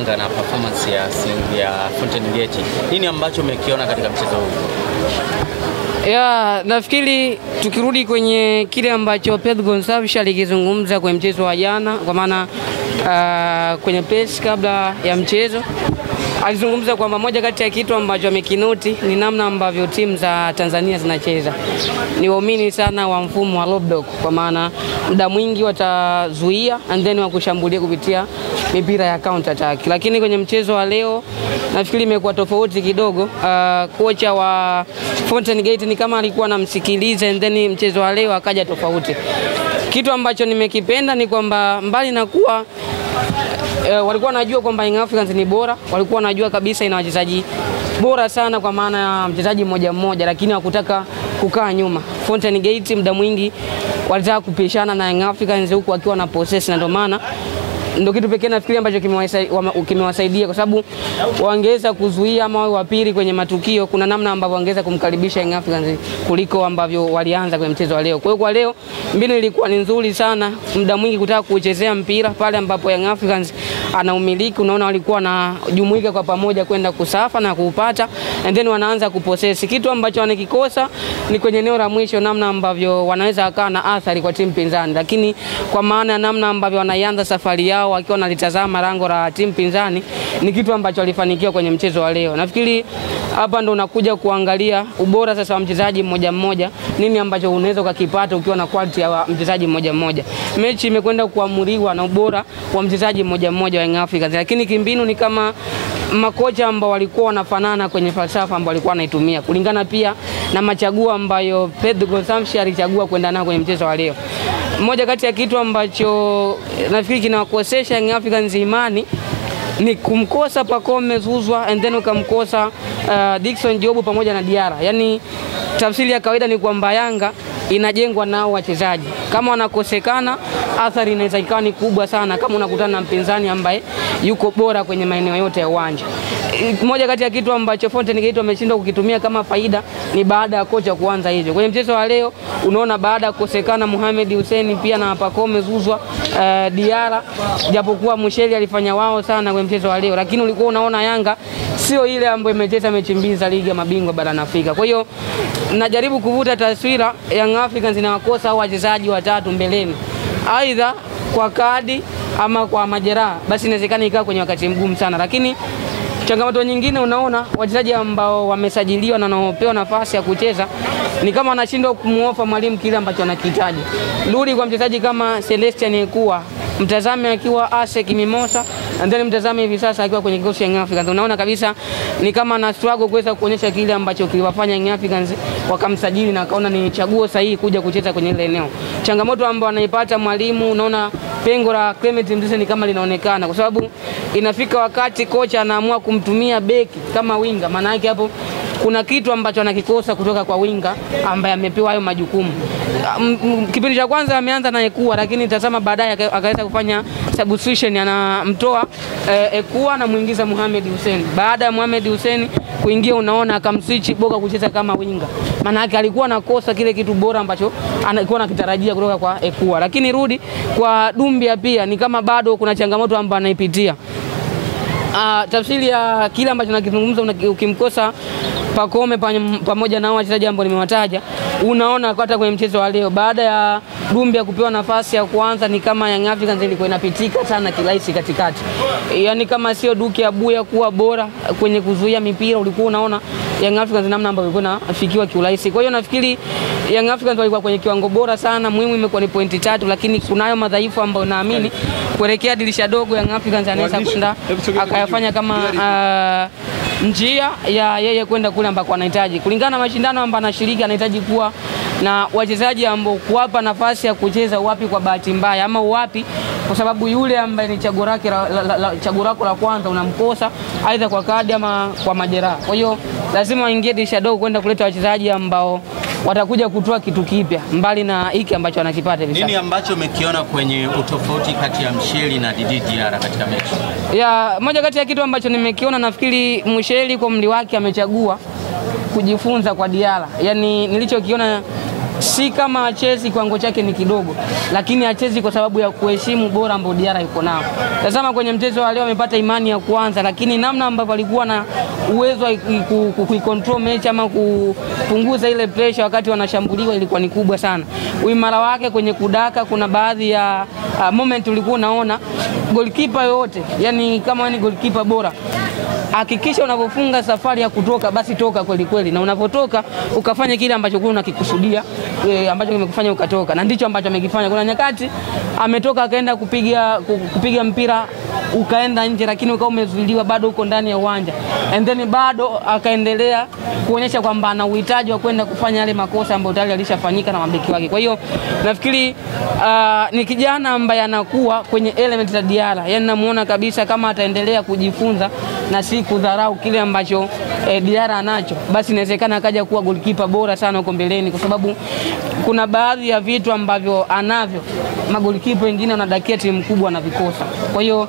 Yanga na performance ya Fountain Gate. Nini ambacho umekiona katika mchezo huu? Nafikiri tukirudi kwenye kile ambacho Pedro Gonçalves alikizungumza kwenye mchezo wa jana, kwa maana kwenye press kabla ya mchezo alizungumza kwamba moja kati ya kitu ambacho amekinoti ni namna ambavyo timu za Tanzania zinacheza. Ni waumini sana wa mfumo wa low block, kwa maana muda mwingi watazuia and then wakushambulia kupitia mipira ya counter attack. Lakini kwenye mchezo wa leo nafikiri imekuwa tofauti kidogo. Kocha wa Fountain Gate ni kama alikuwa anamsikiliza and then mchezo wa leo akaja tofauti. Kitu ambacho nimekipenda ni kwamba mbali na kuwa walikuwa wanajua kwamba Young Africans ni bora, walikuwa wanajua kabisa ina wachezaji bora sana kwa maana ya mchezaji mmoja mmoja, lakini hawakutaka kukaa nyuma. Fountain Gate muda mwingi walitaka kupishana na Young Africans huku wakiwa na possess, na ndio maana ndio kitu pekee nafikiri ambacho kimewasaidia, kwa sababu wangeweza kuzuia ama wa pili kwenye matukio, kuna namna ambavyo wangeweza kumkaribisha Young Africans kuliko ambavyo walianza kwenye mchezo wa leo. Kwa hiyo kwa leo mbinu ilikuwa ni nzuri sana, muda mwingi kutaka kuchezea mpira pale ambapo Young Africans ana umiliki. Unaona walikuwa na jumuika kwa pamoja kwenda kusafa na kuupata and then wanaanza kupossess. Kitu ambacho wanakikosa ni kwenye eneo la mwisho, namna ambavyo wanaweza akaa na athari kwa timu pinzani, lakini kwa maana namna ambavyo wanaianza safari yao wakiwa wanalitazama lango la timu pinzani ni kitu ambacho walifanikiwa kwenye mchezo wa leo. Nafikiri hapa ndo unakuja kuangalia ubora sasa wa mchezaji mmoja mmoja, nini ambacho unaweza ukakipata ukiwa na quality ya mchezaji mmoja mmoja. Mechi imekwenda kuamuriwa na ubora wa mchezaji mmoja mmoja wa Young Africans, lakini kimbinu ni kama makocha ambao walikuwa wanafanana kwenye falsafa ambao walikuwa wanaitumia, kulingana pia na machaguo ambayo Pedro Gonçalves alichagua kwenda nao kwenye mchezo wa leo. Moja kati ya kitu ambacho nafikiri kinawakosesha Young Africans imani ni kumkosa Pacome Zouzoua and then ukamkosa Dickson Jobu pamoja na Diarra. Yaani tafsiri ya kawaida ni kwamba Yanga inajengwa nao wachezaji. Kama wanakosekana, athari inaweza ikawa ni kubwa sana kama unakutana na mpinzani ambaye yuko bora kwenye maeneo yote ya uwanja. Moja kati ya kitu ambacho Fountain Gate wameshindwa kukitumia kama faida ni baada ya kocha kuanza hivyo. Kwenye mchezo wa leo unaona baada ya kukosekana Mohamed Hussein pia na Pacome Zouzoua, Diarra, japokuwa Musheli alifanya wao sana kwenye mchezo wa leo, lakini ulikuwa unaona Yanga sio ile ambayo imecheza mechi mbili za ligi ya mabingwa barani Afrika. Kwa hiyo najaribu kuvuta taswira Young Africans inawakosa hao wachezaji watatu mbeleni, aidha kwa kadi ama kwa majeraha, basi inawezekana ikawa kwenye wakati mgumu sana. Lakini changamoto nyingine unaona wachezaji ambao wamesajiliwa na wanaopewa nafasi ya kucheza ni kama wanashindwa kumuofa mwalimu kile ambacho anakihitaji. Rudi kwa mchezaji kama Celestian Ekua, mtazame akiwa ASEC Mimosa and then mtazame hivi sasa akiwa kwenye kikosi cha Young Africans, unaona kabisa ni kama ana struggle kuweza kuonyesha kile ambacho kiliwafanya Young Africans wakamsajili na kaona ni chaguo sahihi kuja kucheza kwenye ile eneo. Changamoto ambayo anaipata mwalimu, unaona pengo la Clement Mzize ni kama linaonekana, kwa sababu inafika wakati kocha anaamua kumtumia beki kama winga. Maana yake hapo kuna kitu ambacho anakikosa kutoka kwa winga ambaye amepewa hayo majukumu. Kipindi cha kwanza ameanza na Ekua, lakini tazama baadaye akaweza kufanya substitution, anamtoa Ekua na muingiza Mohamed Hussein. Baada ya Mohamed Hussein kuingia, unaona akamswitch Boka kucheza kama winga. Maana yake alikuwa anakosa kile kitu bora ambacho alikuwa anakitarajia kutoka kwa Ekua. Lakini rudi kwa Dumbia pia ni kama bado kuna changamoto ambayo anaipitia. Tafsiri ya kile ambacho nakizungumza, ukimkosa Pacome pamoja na wachezaji ambao nimewataja, unaona hata kwenye mchezo wa leo baada ya Dumbia kupewa nafasi ya kuanza ni kama Young Africans ilikuwa inapitika sana kirahisi katikati. Yaani kama sio Duke Abuya kuwa bora kwenye kuzuia mipira, ulikuwa unaona Young Africans namna ambavyo ilikuwa inafikiwa kiurahisi. Kwa hiyo nafikiri Young Africans walikuwa kwenye kiwango bora sana, muhimu imekuwa ni pointi 3, lakini kunayo madhaifu ambayo naamini kuelekea dirisha dogo Young Africans anaweza kwenda akayafanya kama njia ya yeye kwenda kule ambako anahitaji. Kulingana na mashindano ambayo anashiriki, anahitaji kuwa na wachezaji ambao kuwapa nafasi ya kucheza wapi kwa bahati mbaya ama wapi kwa sababu yule ambaye ni chaguo lako la kwanza unamkosa aidha kwa kadi ama kwa majeraha. Kwa hiyo lazima waingie dirisha dogo kwenda kuleta wachezaji ambao watakuja kutoa kitu kipya mbali na hiki ambacho anakipata hivi sasa. Nini ambacho umekiona kwenye utofauti kati ya Musheli na Diarra katika mechi? Moja kati ya kitu ambacho nimekiona, nafikiri Musheli kwa umri wake amechagua kujifunza kwa Diarra. Yaani nilichokiona si kama achezi kiwango chake ni kidogo, lakini achezi kwa sababu ya kuheshimu bora ambao Diarra yuko nao. Tazama kwenye mchezo wa leo amepata imani ya kwanza, lakini namna ambavyo alikuwa na uwezo wa kuicontrol mechi ama kupunguza ile pressure wakati wanashambuliwa ilikuwa ni kubwa sana. Uimara wake kwenye kudaka, kuna baadhi ya moment ulikuwa unaona goalkeeper yote, yani kama ni goalkeeper bora, hakikisha unapofunga safari ya kutoka basi toka kweli kweli, na unapotoka ukafanya kile ambacho kuna unakikusudia, ambacho kimekufanya ukatoka, na ndicho ambacho amekifanya. Kuna nyakati ametoka akaenda kupiga mpira ukaenda nje, lakini ukawa umezuiliwa, bado uko ndani ya uwanja, and then bado akaendelea kuonyesha kwamba ana uhitaji wa kwenda kufanya yale makosa ambayo tayari alishafanyika na mabeki wake. Kwa hiyo nafikiri ni kijana ambaye anakuwa kwenye element za Diarra, yani namuona kabisa kama ataendelea kujifunza na si kudharau kile ambacho Diarra anacho, basi inawezekana akaja kuwa goalkeeper bora sana huko mbeleni, kwa sababu kuna baadhi ya vitu ambavyo anavyo magolikipa wengine wanadakia timu kubwa na vikosa. Kwa hiyo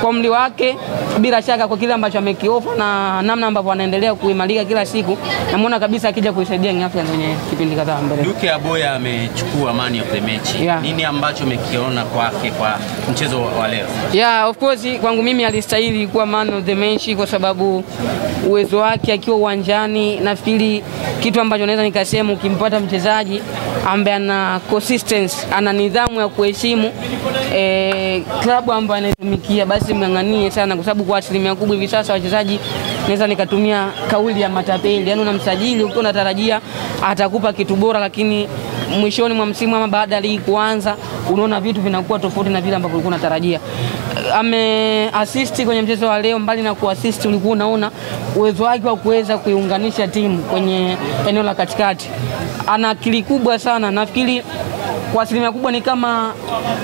kwa umri wake, bila shaka kwa kile ambacho amekiofa na namna ambavyo anaendelea kuimarika kila siku, namuona kabisa akija kuisaidia Young Africans kwenye kipindi kadhaa mbele. Duke Aboya amechukua man of the match. Nini ambacho umekiona kwake kwa mchezo wa leo? Of course kwangu mimi alistahili kuwa man of the match kwa sababu uwezo wake akiwa uwanjani. Nafikiri kitu ambacho naweza nikasema, ukimpata mchezaji ambaye ana consistency, ana nidhamu ya kuheshimu klabu ambayo anatumikia, basi mng'ang'anie sana, kwa sababu kwa asilimia kubwa hivi sasa wachezaji, naweza nikatumia kauli ya matapeli, yani unamsajili ukiwa unatarajia atakupa kitu bora, lakini mwishoni mwa msimu ama baada ya ligi kuanza unaona vitu vinakuwa tofauti na vile ambavyo ulikuwa unatarajia. Assist kwenye mchezo wa leo, mbali na kuassist, ulikuwa unaona uwezo wake wa kuweza kuiunganisha timu kwenye eneo la katikati. Ana akili kubwa sana, nafikiri kwa asilimia kubwa ni kama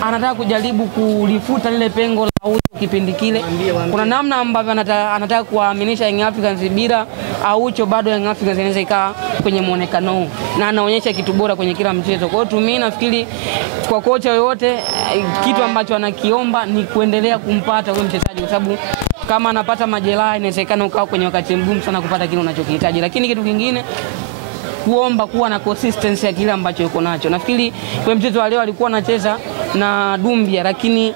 anataka kujaribu kulifuta lile pengo la Aucho kipindi kile. Kuna namna ambavyo anataka kuaminisha Young Africans bila Aucho bado Young Africans inaweza ikaa kwenye muonekano huu, na anaonyesha kitu bora kwenye kila mchezo. Kwa hiyo mimi nafikiri kwa kocha yoyote, kitu ambacho anakiomba ni kuendelea kumpata huyo mchezaji, kwa sababu kama anapata majeraha inawezekana ukawa kwenye wakati mgumu sana kupata kile unachokihitaji. Lakini kitu kingine, kuomba kuwa na consistency ya kile ambacho yuko nacho. Nafikiri kwa mchezo wa leo alikuwa anacheza na Dumbia, lakini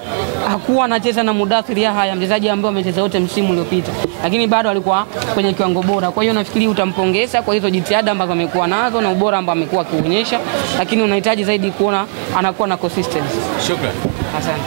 hakuwa anacheza na Mudathir Yahya, mchezaji ambaye amecheza wote msimu uliopita, lakini bado alikuwa kwenye kiwango bora. Kwa hiyo nafikiri utampongeza kwa hizo jitihada ambazo amekuwa nazo na ubora ambao amekuwa akionyesha, lakini unahitaji zaidi kuona anakuwa na consistency. Shukrani. Asante.